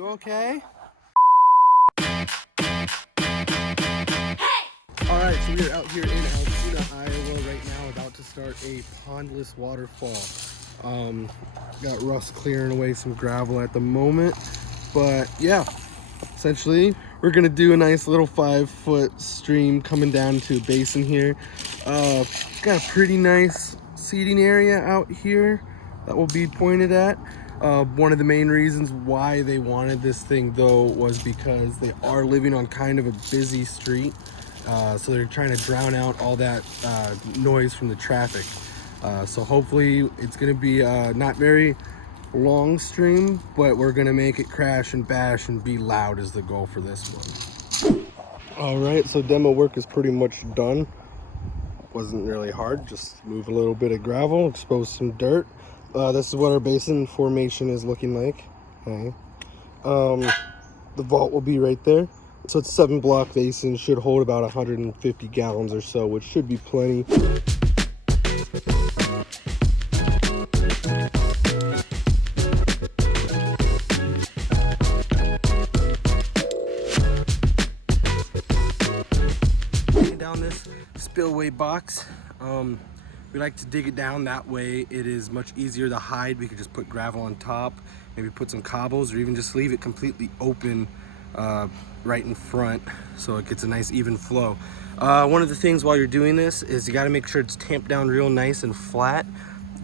You okay? Alright, so we are out here in Ankeny, Iowa right now, about to start a pondless waterfall. Got Russ clearing away some gravel at the moment, but yeah, essentially we're gonna do a nice little 5-foot stream coming down to a basin here. Got a pretty nice seating area out here that will be pointed at. One of the main reasons why they wanted this thing though was because they are living on kind of a busy street. So they're trying to drown out all that noise from the traffic. So hopefully it's going to be not very long stream, but we're going to make it crash and bash and be loud is the goal for this one. All right, so demo work is pretty much done. Wasn't really hard, just move a little bit of gravel, expose some dirt. This is what our basin formation is looking like. Okay. The vault will be right there. So it's a 7-block basin, should hold about 150 gallons or so, which should be plenty. Down this spillway box, we like to dig it down, that way it is much easier to hide. We could just put gravel on top, maybe put some cobbles, or even just leave it completely open right in front so it gets a nice even flow. One of the things while you're doing this is you got to make sure it's tamped down real nice and flat,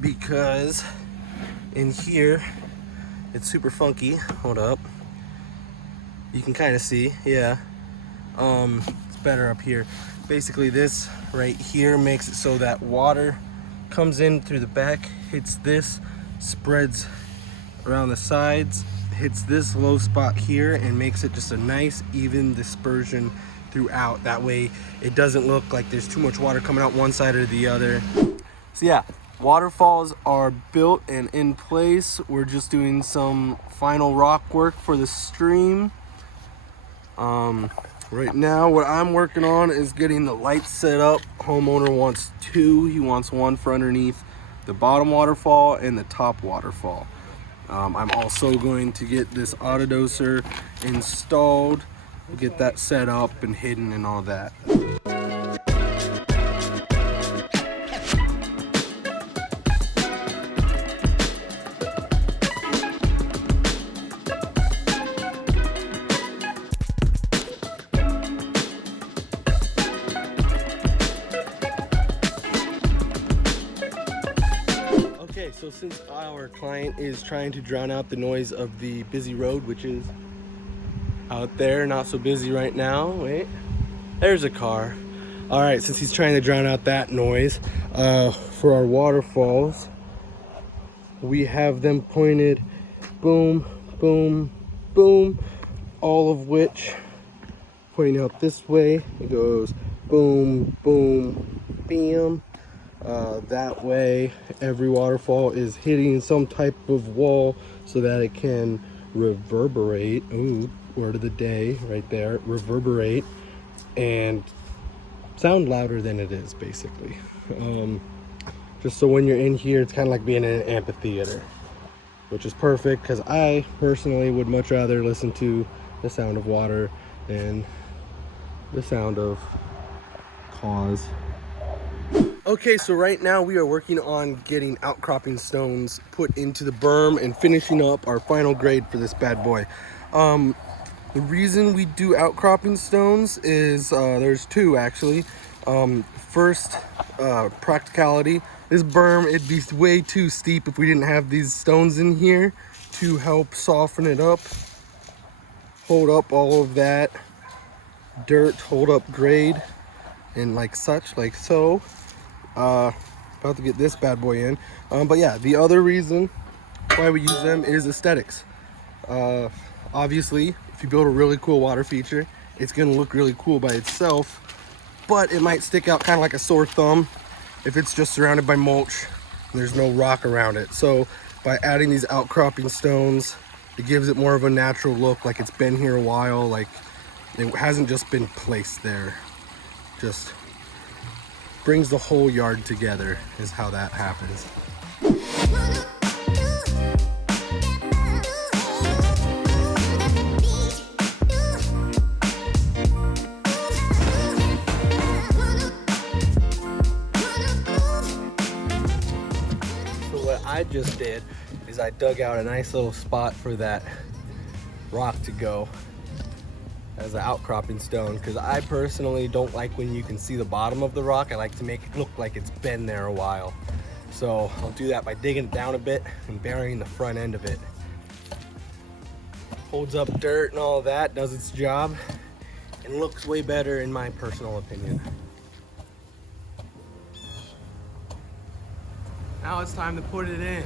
because in here it's super funky. Hold up, you can kind of see, yeah. It's better up here. Basically this right here makes it so that water comes in through the back, hits this, spreads around the sides, hits this low spot here, and makes it just a nice even dispersion throughout. That way it doesn't look like there's too much water coming out one side or the other. So yeah, waterfalls are built and in place. We're just doing some final rock work for the stream. Right now what I'm working on is getting the lights set up. Homeowner wants 2. He wants one for underneath the bottom waterfall and the top waterfall. I'm also going to get this autodoser installed, get that set up and hidden and all that. Okay, so since our client is trying to drown out the noise of the busy road, which is out there, not so busy right now. Wait, there's a car. All right, since he's trying to drown out that noise, for our waterfalls, we have them pointed boom, boom, boom, all of which pointing out this way. It goes boom, boom, bam. That way every waterfall is hitting some type of wall so that it can reverberate. Ooh, word of the day right there, reverberate, and sound louder than it is, basically. Just so when you're in here, it's kind of like being in an amphitheater, which is perfect, because I personally would much rather listen to the sound of water than the sound of cause. Okay, so right now we are working on getting outcropping stones put into the berm and finishing up our final grade for this bad boy. The reason we do outcropping stones is there's 2 actually. First, practicality. This berm, it'd be way too steep if we didn't have these stones in here to help soften it up, hold up all of that dirt, hold up grade and like such, like so. About to get this bad boy in. But yeah, the other reason why we use them is aesthetics. Obviously, if you build a really cool water feature, it's gonna look really cool by itself, but it might stick out kind of like a sore thumb if it's just surrounded by mulch and there's no rock around it. So by adding these outcropping stones, it gives it more of a natural look, like it's been here a while, like it hasn't just been placed there. Just brings the whole yard together is how that happens. I just did is I dug out a nice little spot for that rock to go as an outcropping stone, because I personally don't like when you can see the bottom of the rock. I like to make it look like it's been there a while. So I'll do that by digging it down a bit and burying the front end of it. Holds up dirt and all that, does its job, and looks way better in my personal opinion. Now it's time to put it in.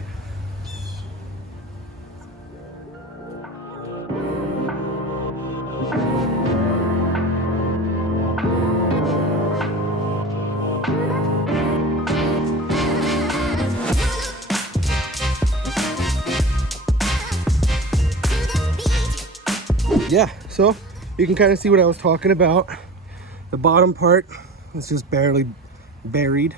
Yeah, so you can kind of see what I was talking about. The bottom part is just barely buried.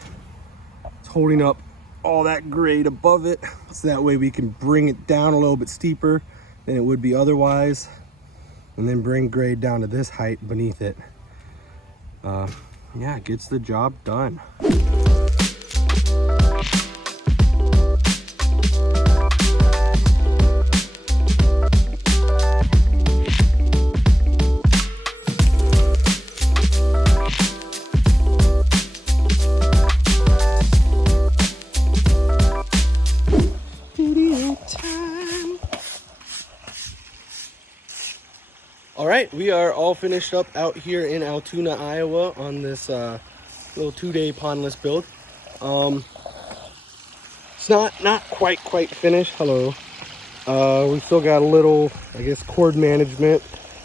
It's holding up all that grade above it, so that way we can bring it down a little bit steeper than it would be otherwise, and then bring grade down to this height beneath it. Yeah, it gets the job done. All right, we are all finished up out here in Altoona, Iowa on this little 2-day pondless build. It's not quite finished. Hello. We still got a little, I guess, cord management.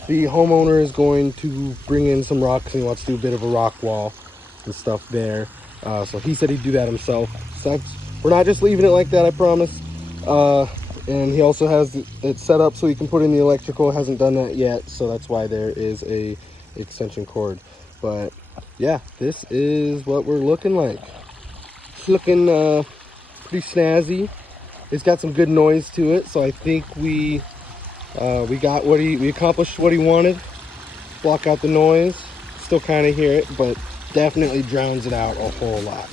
The homeowner is going to bring in some rocks, and he wants to do a bit of a rock wall and stuff there. So he said he'd do that himself. So we're not just leaving it like that, I promise. And he also has it set up so he can put in the electrical. Hasn't done that yet, so that's why there is a extension cord. But yeah, this is what we're looking like. It's looking pretty snazzy. It's got some good noise to it, so I think we accomplished what he wanted. Block out the noise. Still kind of hear it, but definitely drowns it out a whole lot.